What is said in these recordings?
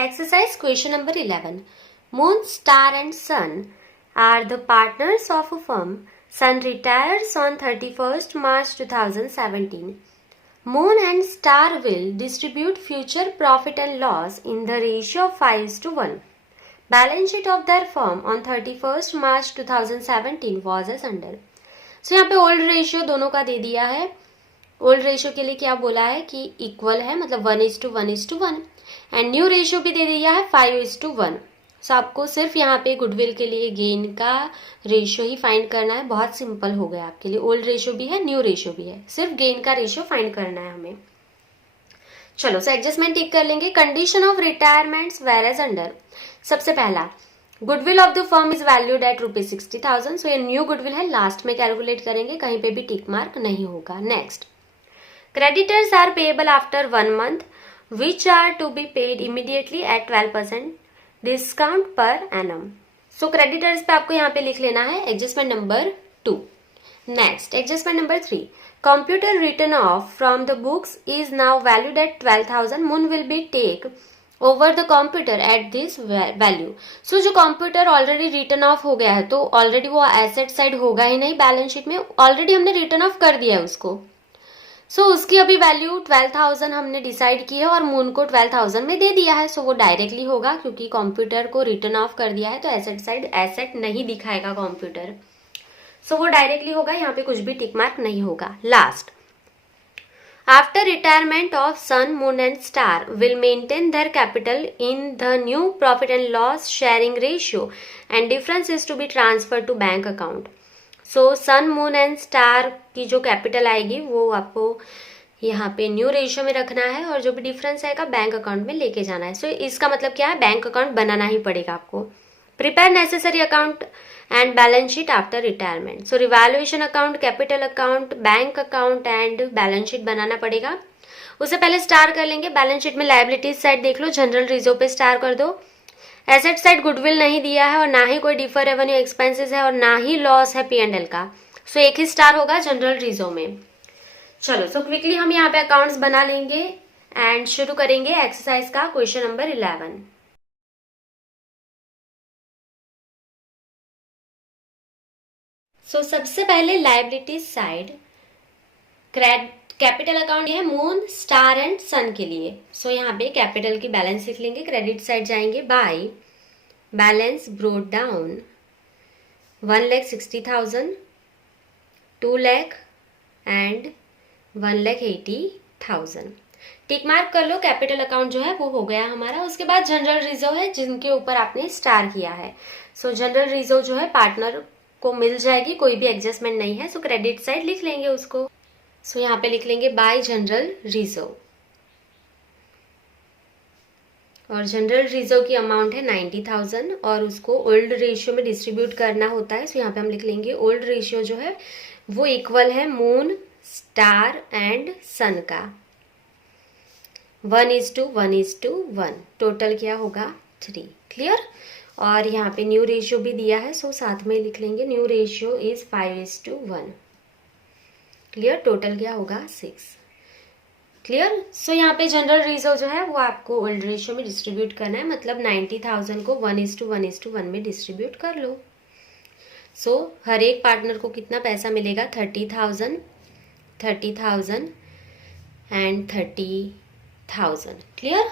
Exercise question number 11. Moon, star and sun are the partners of a firm. Sun retires on 31st March 2017. Moon and star will distribute future profit and loss in the ratio of 5:1. Balance sheet of their firm on 31st March 2017 was as under. So यहाँ पे old ratio दोनों का दे दिया है. Old ratio के लिए क्या बोला है कि इक्वल है, मतलब 1:1:1, एंड न्यू रेशियो भी दे दिया है 5:1. सो आपको सिर्फ यहाँ पे गुडविल के लिए गेन का रेशियो ही फाइंड करना है. बहुत सिंपल हो गया आपके लिए. ओल्ड रेशियो भी है, न्यू रेशियो भी है, सिर्फ गेन का रेशियो फाइंड करना है हमें. चलो सो एडजस्टमेंट टिक कर लेंगे. Condition of retirements were as under. सबसे पहला, goodwill of the firm is valued at ₹60,000. So ये न्यू गुडविल है, लास्ट में कैलकुलेट करेंगे, कहीं पे भी टिक मार्क नहीं होगा. Next, creditors are payable after 1 month, which are to be paid immediately at 12% discount per annum. So creditors पे आपको यहाँ पे लिख लेना है adjustment number 2. Next, adjustment number 3. Computer written off from the books is now valued at 12,000. Moon will be take over the computer at this value. So जो computer already written off हो गया है तो already वो asset side होगा ही नहीं balance sheet में. already हमने written off कर दिया है उसको. सो उसकी अभी वैल्यू 12,000 हमने डिसाइड की है और मून को 12,000 में दे दिया है. सो वो डायरेक्टली होगा क्योंकि कंप्यूटर को रिटर्न ऑफ कर दिया है तो एसेट साइड एसेट नहीं दिखाएगा कंप्यूटर. सो वो डायरेक्टली होगा, यहाँ पे कुछ भी टिक मार्क नहीं होगा. Last, after retirement of Sun, Moon and Star will maintain their capital in the new profit and loss sharing ratio and difference is to be transfer to bank account. So Sun, Moon and Star की जो capital आएगी वो आपको यहाँ पे new ratio में रखना है और जो भी डिफरेंस आएगा बैंक अकाउंट में लेके जाना है. सो इसका मतलब क्या है, बैंक अकाउंट बनाना ही पड़ेगा आपको. Prepare necessary account and balance sheet after retirement. So revaluation account, capital account, bank account and balance sheet बनाना पड़ेगा. उससे पहले स्टार कर लेंगे. बैलेंस शीट में लायबिलिटीज साइड देख लो, जनरल रिजर्व पे स्टार कर दो. एसेट साइड गुडविल नहीं दिया है और ना ही कोई डिफर रेवेन्यू एक्सपेंसेस है और ना ही लॉस है P&L का. सो एक ही स्टार होगा जनरल रिजर्व में. चलो सो क्विकली हम यहाँ पे अकाउंट्स बना लेंगे एंड शुरू करेंगे एक्सरसाइज का क्वेश्चन नंबर 11. सो सबसे पहले लायबिलिटीज साइड कैपिटल अकाउंट है मून, स्टार एंड सन के लिए. सो यहाँ पे कैपिटल की बैलेंस लिख लेंगे. क्रेडिट साइड जाएंगे by balance brought down 1,60,000, 2 lakh and 1,80,000. Tick mark कर लो. कैपिटल अकाउंट जो है वो हो गया हमारा. उसके बाद जनरल रिजर्व है जिनके ऊपर आपने स्टार किया है. सो जनरल रिजर्व जो है पार्टनर को मिल जाएगी, कोई भी एडजस्टमेंट नहीं है. सो क्रेडिट साइड लिख लेंगे उसको. सो यहाँ पे लिख लेंगे बाय जनरल रिजर्व और जनरल रिजर्व की अमाउंट है 90,000 और उसको ओल्ड रेशियो में डिस्ट्रीब्यूट करना होता है. सो यहाँ पे हम लिख लेंगे ओल्ड रेशियो जो है वो इक्वल है मून, स्टार एंड सन का 1:1:1. टोटल क्या होगा 3. क्लियर. और यहाँ पे न्यू रेशियो भी दिया है. सो साथ में लिख लेंगे new ratio is 5:1. Clear. Total क्या होगा 6. क्लियर. सो यहाँ पे जनरल रिजर्व जो है वो आपको ओल्ड रेशियो में डिस्ट्रीब्यूट करना है, मतलब 90,000 को 1:1:1 में डिस्ट्रीब्यूट कर लो. सो हर एक पार्टनर को कितना पैसा मिलेगा 30,000, 30,000 एंड 30,000. क्लियर.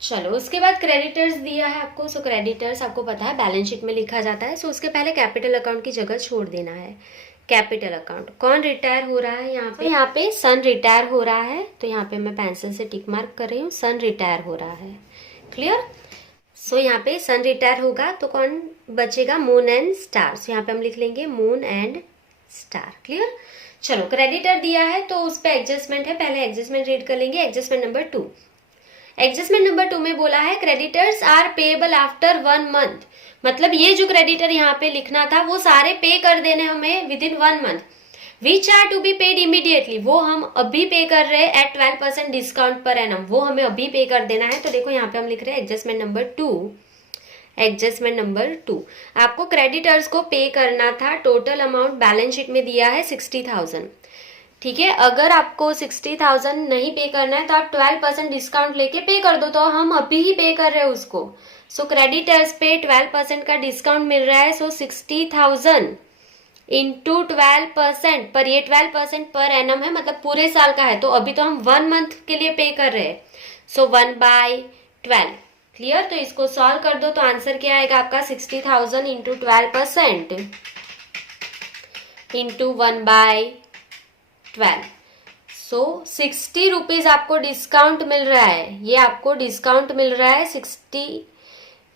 चलो उसके बाद क्रेडिटर्स दिया है आपको. सो क्रेडिटर्स आपको पता है बैलेंस शीट में लिखा जाता है. सो उसके पहले कैपिटल अकाउंट की जगह छोड़ देना है. कैपिटल अकाउंट कौन रिटायर हो रहा है यहाँ पे? यहाँ पे सन रिटायर हो रहा है तो यहाँ पे मैं पेंसिल से टिक मार्क कर रही हूँ. सन रिटायर हो रहा है. क्लियर. सो यहाँ पे सन रिटायर होगा तो कौन बचेगा, मून एंड स्टार. सो यहाँ पे हम लिख लेंगे मून एंड स्टार. क्लियर. चलो क्रेडिटर दिया है तो उस पर एडजस्टमेंट है, पहले एडजस्टमेंट रीड कर लेंगे. Adjustment number 2. एडजस्टमेंट नंबर 2 में बोला है creditors are payable after 1 month. मतलब ये जो क्रेडिटर यहाँ पे लिखना था वो सारे पे कर देने हमें within 1 month. Which are to be paid immediately, वो हम अभी पे कर रहे हैं एट 12% डिस्काउंट पर एनम, वो हमें अभी पे कर देना है. तो देखो यहाँ पे हम लिख रहे हैं एडजस्टमेंट नंबर 2. एडजस्टमेंट नंबर 2, आपको क्रेडिटर्स को पे करना था. टोटल अमाउंट बैलेंस शीट में दिया है 60,000. ठीक है, अगर आपको 60,000 नहीं पे करना है तो आप 12% डिस्काउंट लेके पे कर दो, तो हम अभी ही पे कर रहे हैं उसको। सो क्रेडिटर्स पे 12% का डिस्काउंट मिल रहा है, सो 60,000 इंटू 12%, पर ये 12% पर एनम है, मतलब पूरे साल का है, तो अभी तो हम 1 मंथ के लिए पे कर रहे हैं। सो 1/12, क्लियर। तो इसको सॉल्व कर दो तो आंसर क्या आएगा आपका, 60,000 इंटू 12% इंटू 1/12। सो 60 रुपीज आपको डिस्काउंट मिल रहा है, ये आपको डिस्काउंट मिल रहा है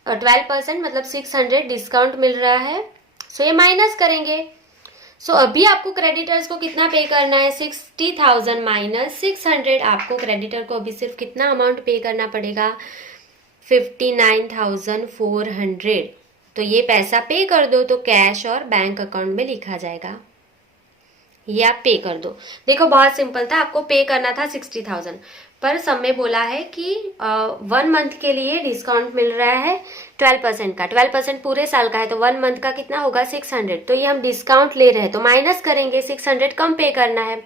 12%, मतलब 600 डिस्काउंट मिल रहा है। सो ये माइनस करेंगे। सो अभी आपको क्रेडिटर्स को कितना पे करना है, 60,000 माइनस 600, आपको क्रेडिटर को अभी सिर्फ कितना अमाउंट पे करना पड़ेगा, 59,400। तो ये पैसा पे कर दो तो कैश और बैंक अकाउंट में लिखा जाएगा, ये आप पे कर दो। देखो बहुत सिंपल था, आपको पे करना था 60,000, पर सब में बोला है कि 1 मंथ के लिए डिस्काउंट मिल रहा है 12% का, 12% पूरे साल का है, तो 1 मंथ का कितना होगा 600, तो ये हम डिस्काउंट ले रहे हैं तो माइनस करेंगे, 600 कम पे करना है।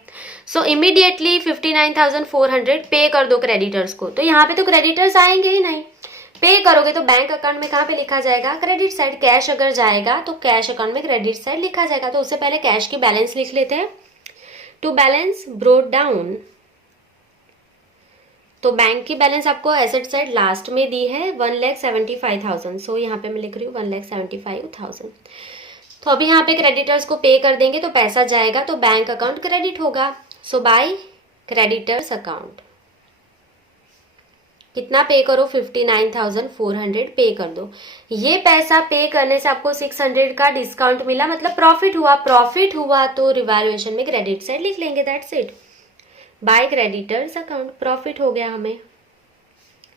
सो इमीडिएटली 59,400 पे कर दो क्रेडिटर्स को। तो यहाँ पे तो क्रेडिटर्स आएंगे ही नहीं, पे करोगे तो बैंक अकाउंट में कहाँ पे लिखा जाएगा, क्रेडिट साइड। कैश अगर जाएगा तो कैश अकाउंट में क्रेडिट साइड लिखा जाएगा। तो उससे पहले कैश की बैलेंस लिख लेते हैं। टू बैलेंस ब्रोट डाउन, तो बैंक की बैलेंस आपको एसेट साइड लास्ट में दी है 1,75,000। सो यहाँ पे मैं लिख रही हूँ 1,75,000। तो अभी यहाँ पे क्रेडिटर्स को पे कर देंगे तो पैसा जाएगा, तो बैंक अकाउंट क्रेडिट होगा। सो बाय क्रेडिटर्स अकाउंट कितना पे करो, 59,400 पे कर दो। ये पैसा पे करने से आपको 600 का डिस्काउंट मिला, मतलब प्रॉफिट हुआ। प्रॉफिट हुआ तो रिवैल्यूएशन में क्रेडिट साइड लिख लेंगे, that's it. By creditors account profit हो गया, हमें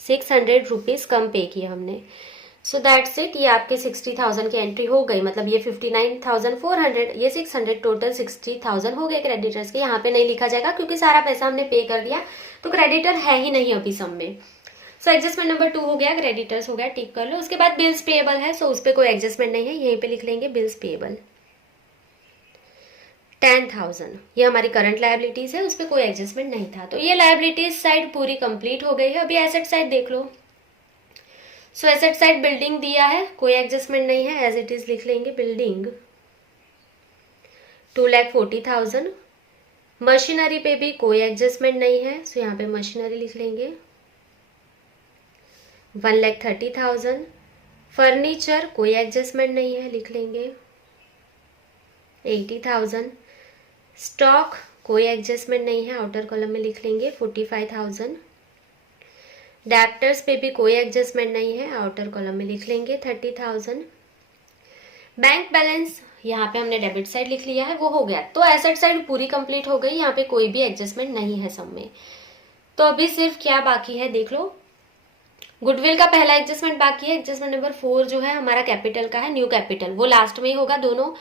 600 रुपीज कम पे किया हमने। सो दैट्स इट, ये आपके 60,000 की एंट्री हो गई, मतलब ये 59,400, ये 600, टोटल 60,000 हो गए क्रेडिटर्स के। यहाँ पे नहीं लिखा जाएगा क्योंकि सारा पैसा हमने पे कर दिया, तो क्रेडिटर है ही नहीं अभी सम में। सो एडजस्टमेंट नंबर 2 हो गया, क्रेडिटर्स हो गया, टिक कर लो। उसके बाद बिल्स पेएबल है, सो उस पर कोई एडजस्टमेंट नहीं है, यहीं पे लिख लेंगे बिल्स पेएबल 10,000। ये हमारी करंट लायबिलिटीज है, उस पर कोई एडजस्टमेंट नहीं था। तो ये लायबिलिटीज साइड पूरी कंप्लीट हो गई है। अभी एसेट साइड देख लो। सो एसेट साइड बिल्डिंग दिया है, कोई एडजस्टमेंट नहीं है, एज इट इज लिख लेंगे बिल्डिंग 2,40,000। मशीनरी पे भी कोई एडजस्टमेंट नहीं है, सो यहाँ पे मशीनरी लिख लेंगे 1,30,000। फर्नीचर कोई एडजस्टमेंट नहीं है, लिख लेंगे 80,000। स्टॉक कोई एडजस्टमेंट नहीं है, आउटर कॉलम में लिख लेंगे 45,000। डेप्टर्स पे भी कोई एडजस्टमेंट नहीं है, आउटर कॉलम में लिख लेंगे 30,000। बैंक बैलेंस यहाँ पे हमने डेबिट साइड लिख लिया है, वो हो गया। तो एसेट साइड पूरी कंप्लीट हो गई, यहाँ पे कोई भी एडजस्टमेंट नहीं है सब में। तो अभी सिर्फ क्या बाकी है देख लो, गुडविल का पहला एडजस्टमेंट बाकी है। एडजस्टमेंट नंबर 4 जो है हमारा कैपिटल का है, न्यू कैपिटल, वो लास्ट में ही होगा दोनों।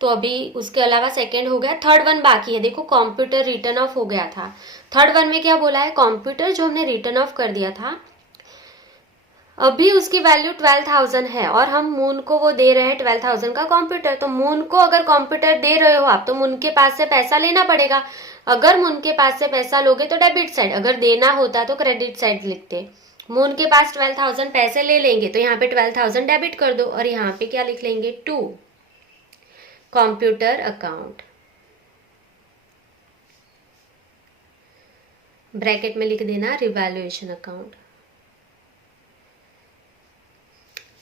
तो अभी उसके अलावा सेकंड हो गया, थर्ड वन बाकी है। देखो कंप्यूटर रिटर्न ऑफ हो गया था, थर्ड वन में क्या बोला है, कंप्यूटर जो हमने रिटर्न ऑफ कर दिया था अभी उसकी वैल्यू 12,000 है और हम मून को वो दे रहे हैं 12,000 का कंप्यूटर। तो मून को अगर कंप्यूटर दे रहे हो आप तो मून के पास से पैसा लेना पड़ेगा। अगर मून के पास से पैसा लोगे तो डेबिट साइड, अगर देना होता तो क्रेडिट साइड लिखते। मून के पास 12,000 पैसे ले लेंगे तो यहाँ पे 12,000 डेबिट कर दो और यहाँ पे क्या लिख लेंगे 2 कंप्यूटर अकाउंट, ब्रैकेट में लिख देना रिवैल्यूएशन अकाउंट।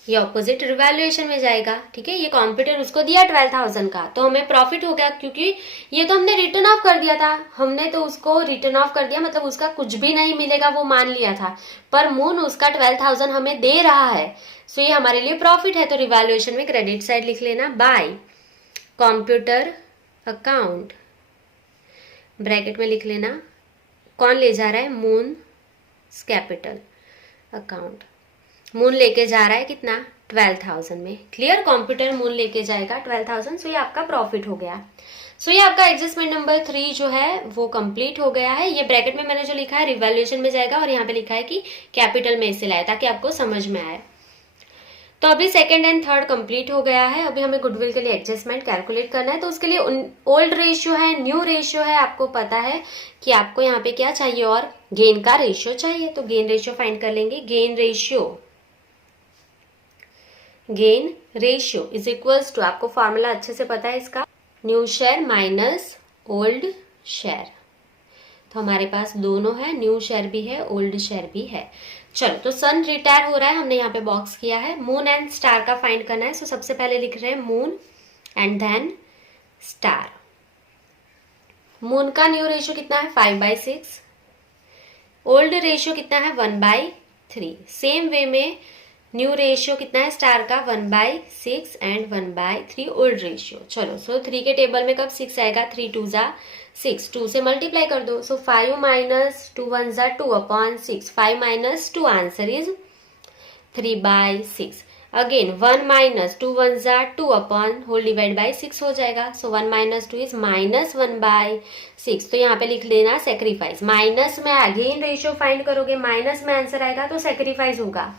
ये ऑपोजिट रिवैल्यूएशन में जाएगा, ठीक है। ये कंप्यूटर उसको दिया 12,000 का, तो हमें प्रॉफिट हो गया क्योंकि ये तो हमने रिटर्न ऑफ कर दिया था। हमने तो उसको रिटर्न ऑफ कर दिया, मतलब उसका कुछ भी नहीं मिलेगा वो मान लिया था, पर मून उसका 12,000 हमें दे रहा है, सो ये हमारे लिए प्रॉफिट है। तो रिवैल्यूएशन में क्रेडिट साइड लिख लेना बाय कंप्यूटर अकाउंट, ब्रैकेट में लिख लेना कौन ले जा रहा है, मून कैपिटल अकाउंट। मून लेके जा रहा है कितना 12,000 में, क्लियर। कंप्यूटर मून लेके जाएगा 12,000, सो ये आपका प्रॉफिट हो गया। सो ये आपका एडजस्टमेंट नंबर 3 जो है वो कंप्लीट हो गया है। ये ब्रैकेट में मैंने जो लिखा है रिवैल्यूएशन में जाएगा और यहाँ पे लिखा है कि कैपिटल में इसे लाए, ताकि आपको समझ में आए। तो अभी सेकंड एंड थर्ड कंप्लीट हो गया है। अभी हमें गुडविल के लिए एडजस्टमेंट कैलकुलेट करना है। तो उसके लिए ओल्ड रेशियो है, न्यू रेशियो है, आपको पता है कि आपको यहाँ पे क्या चाहिए और गेन का रेशियो चाहिए। तो गेन रेशियो फाइंड कर लेंगे। Gain ratio is equals to, आपको फॉर्मूला अच्छे से पता है इसका, new share minus old share. तो हमारे पास दोनों है, न्यू शेयर भी है, ओल्ड शेयर भी है। चलो, तो सन रिटायर हो रहा है, हमने यहाँ पे बॉक्स किया है। मून एंड स्टार का फाइंड करना है। सो सबसे पहले लिख रहे हैं Moon and then Star. Moon का न्यू रेशियो कितना है 5/6, ओल्ड रेशियो कितना है 1/3। सेम वे में न्यू रेशियो कितना है स्टार का 1/6 एंड 1/3 ओल्ड रेशियो। चलो, सो 3 के टेबल में कब 6 आएगा, 3 2 जा 6, 2 से मल्टीप्लाई कर दो। सो 5 माइनस 2 1 जा 2 upon 6, 5 minus 2 answer is 3/6। Again 1 minus 2 1 जा 2 अपॉन होल डिवाइड बाई 6 हो जाएगा। सो 1 माइनस 2 इज -1/6। तो यहाँ पे लिख लेना सेक्रीफाइस। माइनस में अगेन रेशियो फाइंड करोगे, माइनस में आंसर आएगा तो सेक्रीफाइस होगा।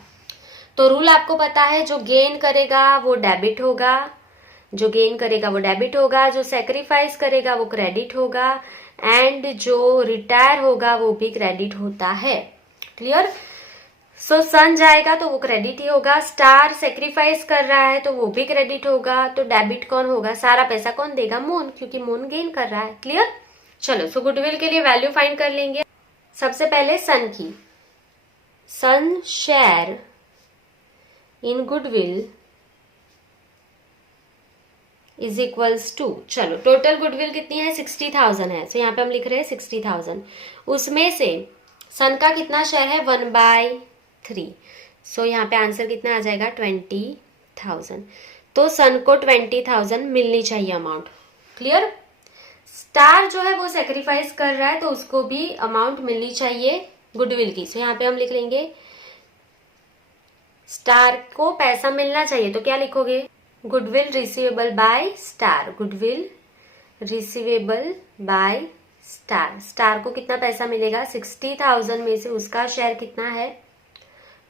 तो रूल आपको पता है, जो गेन करेगा वो डेबिट होगा, जो गेन करेगा वो डेबिट होगा, जो सेक्रीफाइस करेगा वो क्रेडिट होगा, एंड जो रिटायर होगा वो भी क्रेडिट होता है। क्लियर? सो सन जाएगा तो वो क्रेडिट ही होगा, स्टार सेक्रीफाइस कर रहा है तो वो भी क्रेडिट होगा, तो डेबिट कौन होगा, सारा पैसा कौन देगा, मून, क्योंकि मून गेन कर रहा है। क्लियर? चलो, सो गुडविल के लिए वैल्यू फाइंड कर लेंगे। सबसे पहले सन की, Sun share in goodwill is equals to, चलो टोटल गुडविल कितनी है 60,000 है। तो यहाँ पे हम लिख रहे हैं 60,000। उसमें से सन का कितना शेयर है 1/3। सो यहाँ पे आंसर कितना आ जाएगा 20,000। तो सन को 20,000 मिलनी चाहिए अमाउंट। क्लियर? स्टार जो है वो सेक्रीफाइस कर रहा है तो उसको भी अमाउंट मिलनी चाहिए गुडविल की। सो यहाँ पे हम लिख लेंगे स्टार को पैसा मिलना चाहिए, तो क्या लिखोगे, goodwill receivable by star, goodwill receivable by star. Star को कितना पैसा मिलेगा 60,000 में से उसका शेयर कितना है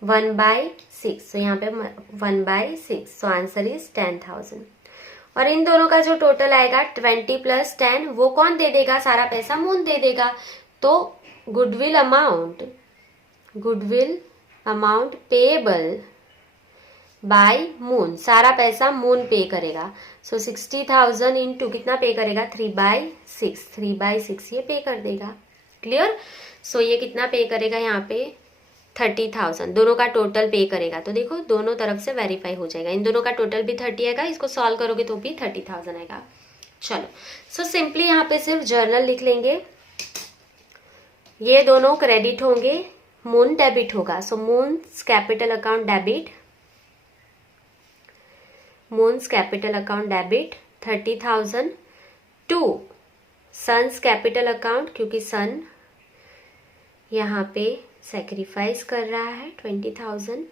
1/6। तो यहाँ पे 1/6, सो आंसर इज 10,000। और इन दोनों का जो टोटल आएगा 20 + 10, वो कौन दे देगा, सारा पैसा मून दे देगा। तो goodwill amount payable by moon, सारा पैसा मून पे करेगा। सो 60,000 इंटू कितना पे करेगा 3/6, 3/6 ये पे कर देगा। क्लियर? सो ये कितना पे करेगा यहाँ पे 30,000, दोनों का टोटल पे करेगा। तो देखो दोनों तरफ से वेरीफाई हो जाएगा, इन दोनों का टोटल भी 30 आएगा, इसको सॉल्व करोगे तो भी 30,000 आएगा। चलो, सो सिंपली यहाँ पे सिर्फ जर्नल लिख लेंगे। ये दोनों क्रेडिट होंगे, मून डेबिट होगा। So Moon's capital account debit, Moon's capital account debit 30,000 to Sun's capital account, क्योंकि सन यहाँ पे सेक्रीफाइस कर रहा है 20,000,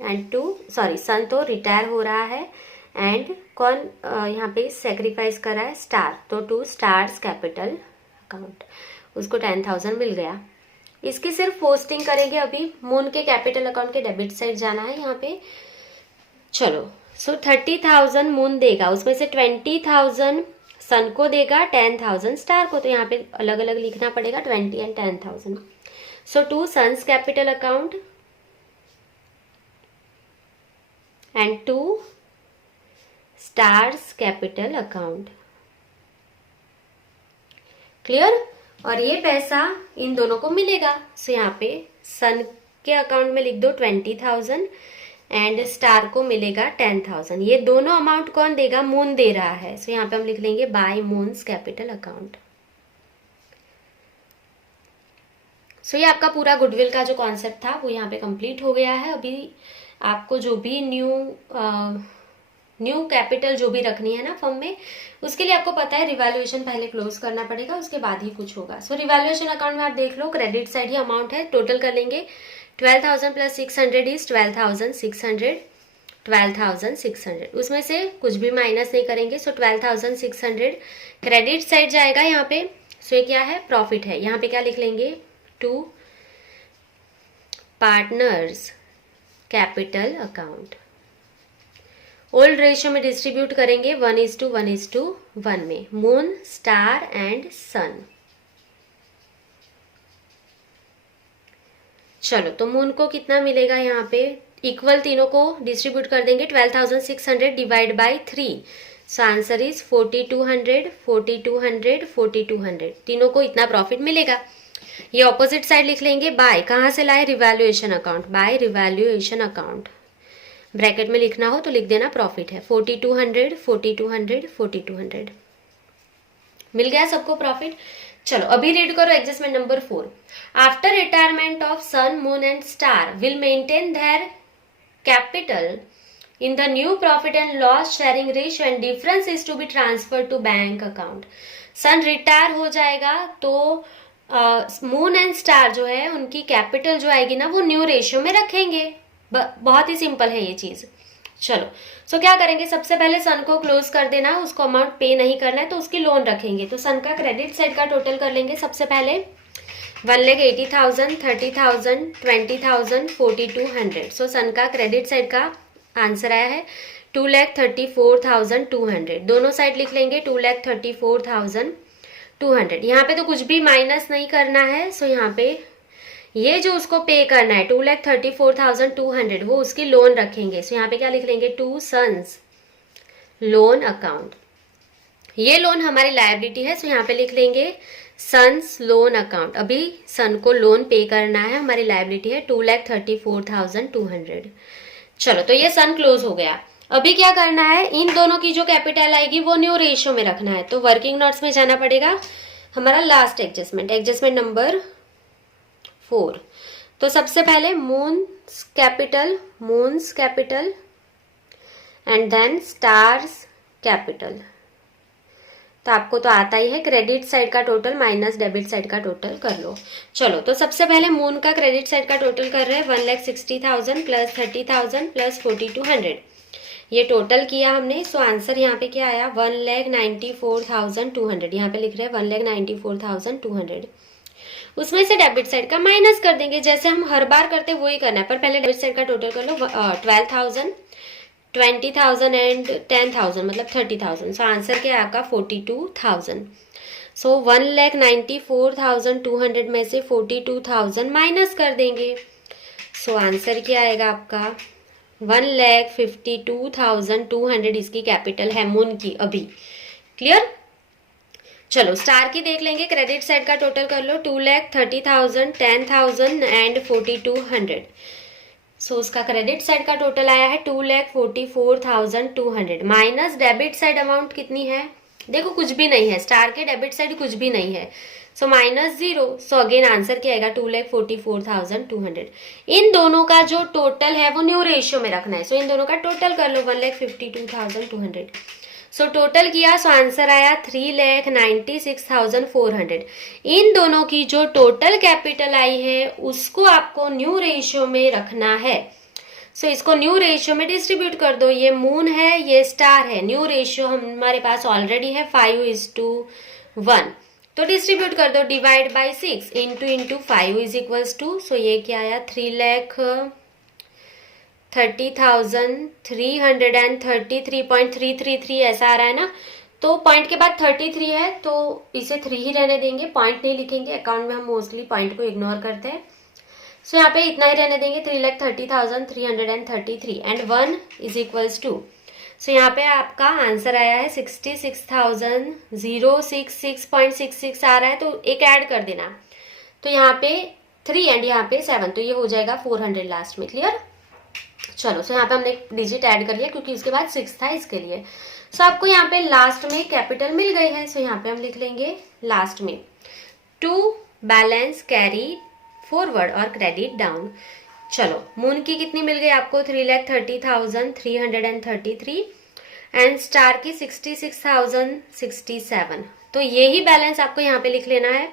एंड टू सन तो रिटायर हो रहा है, एंड कौन यहाँ पे सेक्रीफाइस कर रहा है स्टार, तो टू स्टार्स कैपिटल अकाउंट, उसको 10,000 मिल गया। इसकी सिर्फ पोस्टिंग करेंगे। अभी मून के कैपिटल अकाउंट के डेबिट साइड जाना है यहाँ पे। चलो, सो 30,000 मून देगा, उसमें से 20,000 सन को देगा, 10,000 स्टार को। तो यहाँ पे अलग अलग लिखना पड़ेगा 20 and 10,000। So to Sun's capital account and to Star's capital account. Clear? और ये पैसा इन दोनों को मिलेगा। सो यहाँ पे सन के अकाउंट में लिख दो 20,000 एंड स्टार को मिलेगा 10,000। ये दोनों अमाउंट कौन देगा, मून दे रहा है। सो यहाँ पे हम लिख लेंगे बाय मून्स कैपिटल अकाउंट। सो ये आपका पूरा गुडविल का जो कॉन्सेप्ट था वो यहाँ पे कंप्लीट हो गया है। अभी आपको जो भी न्यू कैपिटल जो भी रखनी है ना फर्म में, उसके लिए आपको पता है रिवैल्यूएशन पहले क्लोज करना पड़ेगा, उसके बाद ही कुछ होगा। सो रिवैल्यूएशन अकाउंट में आप देख लो, क्रेडिट साइड ही अमाउंट है, टोटल कर लेंगे 12,000 + 600 इज 12,600, 12,600। उसमें से कुछ भी माइनस नहीं करेंगे। सो 12,600 क्रेडिट साइड जाएगा यहाँ पे। सो ये क्या है, प्रॉफिट है। यहाँ पे क्या लिख लेंगे, to partners capital account. Old ratio में डिस्ट्रीब्यूट करेंगे 1:1:1 में, मून, स्टार एंड सन। चलो तो मून को कितना मिलेगा, यहाँ पे इक्वल तीनों को डिस्ट्रीब्यूट कर देंगे, 12,600 divide by 3, so answer is 4200, 4200, 4200, तीनों को इतना प्रॉफिट मिलेगा। ये ऑपोजिट साइड लिख लेंगे बाय, कहाँ से लाए, revaluation account, by revaluation account, bracket में लिखना हो तो लिख देना प्रॉफिट है 4200, 4200, 4200, मिल गया सबको प्रॉफिट। चलो अभी रीड करो adjustment number 4। After retirement of Sun, Moon and Star will maintain their capital in the new profit and loss sharing ratio and difference is to be transferred to bank account। Sun retire हो जाएगा तो moon and star जो है उनकी capital जो आएगी ना वो न्यू रेशियो में रखेंगे। बहुत ही सिंपल है ये चीज। चलो सो क्या करेंगे, सबसे पहले सन को क्लोज कर देना, उसको अमाउंट पे नहीं करना है तो उसकी लोन रखेंगे। तो सन का क्रेडिट साइड का टोटल कर लेंगे सबसे पहले, 1,80,000, 30,000, 20,000, 4,200। सो सन का क्रेडिट साइड का आंसर आया है 2,34,200। दोनों साइड लिख लेंगे 2,34,200। यहाँ पे तो कुछ भी माइनस नहीं करना है, सो यहाँ पे ये जो उसको पे करना है 2,34,200 वो उसकी लोन रखेंगे। सो यहाँ पे क्या लिख लेंगे, टू सन्स लोन अकाउंट। ये लोन हमारी लायबिलिटी है, सो यहाँ पे लिख लेंगे सन्स लोन अकाउंट। अभी सन को लोन पे करना है, हमारी लायबिलिटी है 2,34,200। चलो तो ये सन क्लोज हो गया। अभी क्या करना है, इन दोनों की जो कैपिटल आएगी वो न्यू रेशियो में रखना है। तो वर्किंग नोट्स में जाना पड़ेगा, हमारा लास्ट एडजस्टमेंट, एडजस्टमेंट नंबर 4। तो सबसे पहले Moon's capital and then Star's capital. तो आपको तो आता ही है, क्रेडिट साइड का टोटल माइनस डेबिट साइड का टोटल कर लो। चलो तो सबसे पहले मून का क्रेडिट साइड का टोटल कर रहे हैं 1,60,000 प्लस 30,000 प्लस 4,200। ये टोटल किया हमने, सो आंसर यहाँ पे क्या आया 1,94,200। यहाँ पे लिख रहे हैं 1,94,200। उसमें से डेबिट साइड का माइनस कर देंगे, जैसे हम हर बार करते वही करना है, पर पहले डेबिट साइड का टोटल कर लो। 12,000, 20,000 एंड 10,000 मतलब 30,000। सो आंसर क्या है आपका 42,000। सो 1,94,200 में से 42,000 माइनस कर देंगे। सो आंसर क्या आएगा आपका 1,52,200 इसकी कैपिटल है मून की अभी। क्लियर। चलो स्टार की देख लेंगे, क्रेडिट साइड का टोटल कर लो 2,30,000, 10,000 एंड 4,200। सो उसका क्रेडिट साइड का टोटल आया है 2,44,200 माइनस डेबिट साइड अमाउंट कितनी है, देखो कुछ भी नहीं है, स्टार के डेबिट साइड कुछ भी नहीं है, so minus 0। So again answer क्या आएगा 2,44,200। इन दोनों का जो टोटल है वो न्यू रेशियो में रखना है, सो इन दोनों का टोटल कर लो 1,52,200। सो टोटल किया, सो आंसर आया 3,96,400। इन दोनों की जो टोटल कैपिटल आई है उसको आपको न्यू रेशियो में रखना है। सो इसको न्यू रेशियो में डिस्ट्रीब्यूट कर दो। ये मून है, ये स्टार है, न्यू रेशियो हमारे पास ऑलरेडी है 5:1। तो डिस्ट्रीब्यूट कर दो, divide by 6 into 5 is equals to, so ये क्या आया 3,30,333.333 ऐसा आ रहा है ना। तो पॉइंट के बाद 33 है तो इसे 3 ही रहने देंगे, पॉइंट नहीं लिखेंगे, अकाउंट में हम मोस्टली पॉइंट को इग्नोर करते हैं। सो यहाँ पे इतना ही रहने देंगे 3,30,333 एंड 1 इज इक्वल्स टू। सो यहाँ पे आपका आंसर आया है 66,066.66 आ रहा है, तो एक ऐड कर देना। तो यहाँ पे 3 एंड यहाँ पे 7, तो ये हो जाएगा 400 लास्ट में। क्लियर। चलो सो यहाँ पे हमने एक डिजिट ऐड कर लिया क्योंकि उसके बाद 6 था इसके लिए। सो आपको यहाँ पे लास्ट में कैपिटल मिल गई है, सो यहाँ पे हम लिख लेंगे लास्ट में टू बैलेंस कैरी फॉरवर्ड और क्रेडिट डाउन। चलो मून की कितनी मिल गई आपको 3,30,333 एंड स्टार की 66,067। तो ये ही बैलेंस आपको यहाँ पे लिख लेना है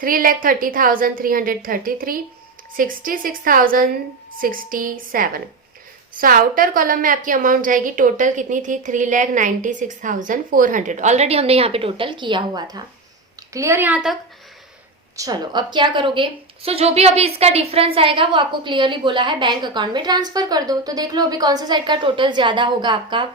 3,30,333, 66,067। सो आउटर कॉलम में आपकी अमाउंट जाएगी, टोटल कितनी थी 3,96,400। ऑलरेडी हमने यहाँ पे टोटल किया हुआ था। क्लियर यहाँ तक। चलो अब क्या करोगे? जो भी अभी इसका डिफरेंस आएगा वो आपको क्लियरली बोला है बैंक अकाउंट में ट्रांसफर कर दो। तो देख लो अभी कौन सा साइड का टोटल ज्यादा होगा आपका।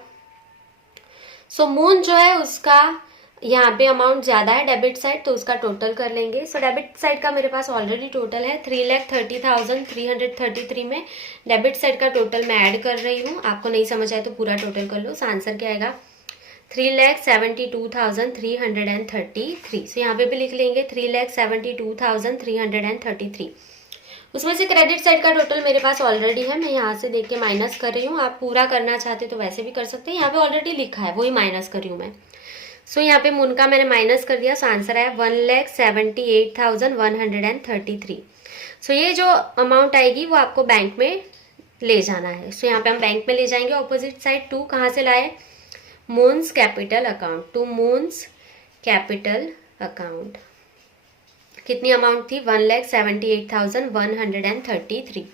मून जो है उसका यहाँ पे अमाउंट ज्यादा है डेबिट साइड, तो उसका टोटल कर लेंगे। डेबिट साइड का मेरे पास ऑलरेडी टोटल है 3,30,333 में डेबिट साइड का टोटल मैं ऐड कर रही हूँ। आपको नहीं समझ आए तो पूरा टोटल कर लो। आंसर क्या आएगा? 3,72,333। यहाँ पे भी लिख लेंगे 3,72,333। उसमें से क्रेडिट साइड का टोटल मेरे पास ऑलरेडी है, मैं यहाँ से देख के माइनस कर रही हूँ। आप पूरा करना चाहते तो वैसे भी कर सकते हैं, यहाँ पे ऑलरेडी लिखा है वही माइनस कर रही हूँ मैं। यहाँ पे मुन का मैंने माइनस कर दिया। आंसर आया 1,78,133। ये जो अमाउंट आएगी वो आपको बैंक में ले जाना है। यहाँ पे हम बैंक में ले जाएंगे। ऑपोजिट साइड टू कहाँ से लाए? Moon's capital account, to Moon's capital account. कितनी अमाउंट थी? 1,78,133।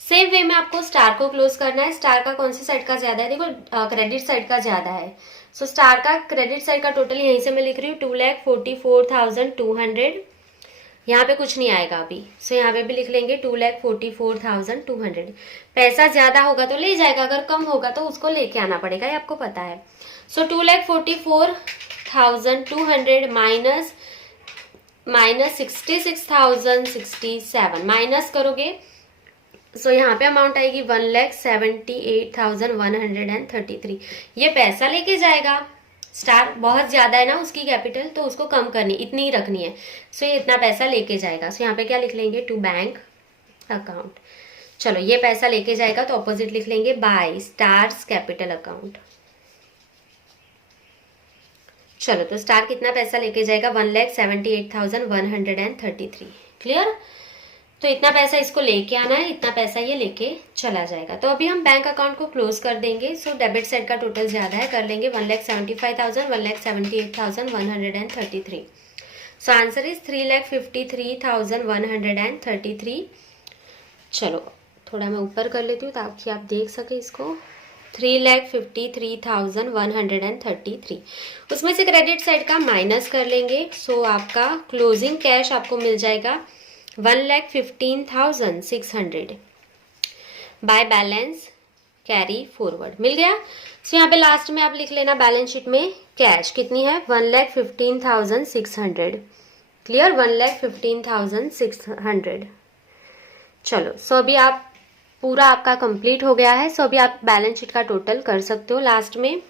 सेम वे में आपको स्टार को क्लोज करना है। स्टार का कौन सी साइड का ज्यादा है? देखो क्रेडिट साइड का ज्यादा है। स्टार का क्रेडिट साइड का टोटल यहीं से मैं लिख रही हूँ 2,44,200। यहाँ पे कुछ नहीं आएगा अभी। यहाँ पे भी लिख लेंगे 2,44,200। पैसा ज्यादा होगा तो ले जाएगा, अगर कम होगा तो उसको लेके आना पड़ेगा, ये आपको पता है। 2,44,200 माइनस 66,067 माइनस करोगे। यहाँ पे अमाउंट आएगी 1,78,133। ये पैसा लेके जाएगा। स्टार बहुत ज्यादा है ना उसकी कैपिटल, तो उसको कम करनी, इतनी ही रखनी है। ये इतना पैसा लेके जाएगा। यहाँ पे क्या लिख लेंगे? To bank account. चलो ये पैसा लेके जाएगा तो ऑपोजिट लिख लेंगे बाय स्टार्स कैपिटल अकाउंट। चलो तो स्टार कितना पैसा लेके जाएगा? 1,78,133। क्लियर? तो इतना पैसा इसको लेके आना है, इतना पैसा ये लेके चला जाएगा। तो अभी हम बैंक अकाउंट को क्लोज कर देंगे। डेबिट साइड का टोटल ज्यादा है, कर लेंगे 1,75,000, 1,78,133। Answer is 3,53,133। चलो थोड़ा मैं ऊपर कर लेती हूँ ताकि आप देख सके इसको। 3,53,133। उसमें से क्रेडिट साइड का माइनस कर लेंगे। आपका क्लोजिंग कैश आपको मिल जाएगा 1,15,600 बाय बैलेंस कैरी फॉरवर्ड। मिल गया। यहाँ पे लास्ट में आप लिख लेना बैलेंस शीट में कैश कितनी है? 1,15,600। क्लियर? 1,15,600। चलो अभी आप पूरा आपका कंप्लीट हो गया है। अभी आप बैलेंस शीट का टोटल कर सकते हो लास्ट में।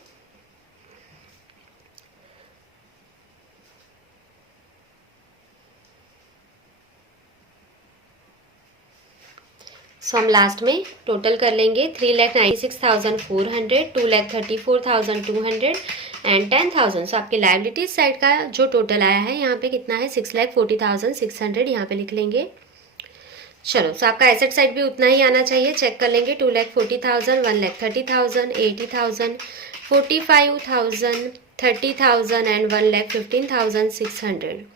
हम लास्ट में टोटल कर लेंगे 3,96,400, 2,34,200 एंड 10,000। आपके लायबिलिटीज साइड का जो टोटल आया है यहाँ पे कितना है? 6,40,600। यहाँ पे लिख लेंगे। चलो आपका एसेट साइड भी उतना ही आना चाहिए। चेक कर लेंगे 2,40,000, 1,30,000, 80,000, 45,000, 30,000 एंड 1,15,600।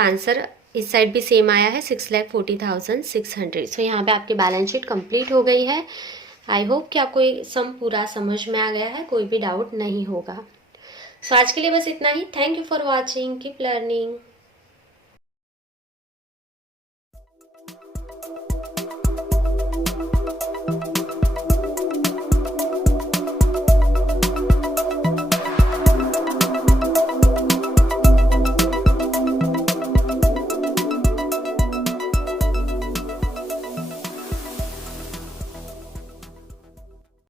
आंसर इस साइड भी सेम आया है 6,40,600। यहाँ पे आपकी बैलेंस शीट कंप्लीट हो गई है। आई होप कि आपको ये सम पूरा समझ में आ गया है, कोई भी डाउट नहीं होगा। आज के लिए बस इतना ही। Thank you for watching, keep learning.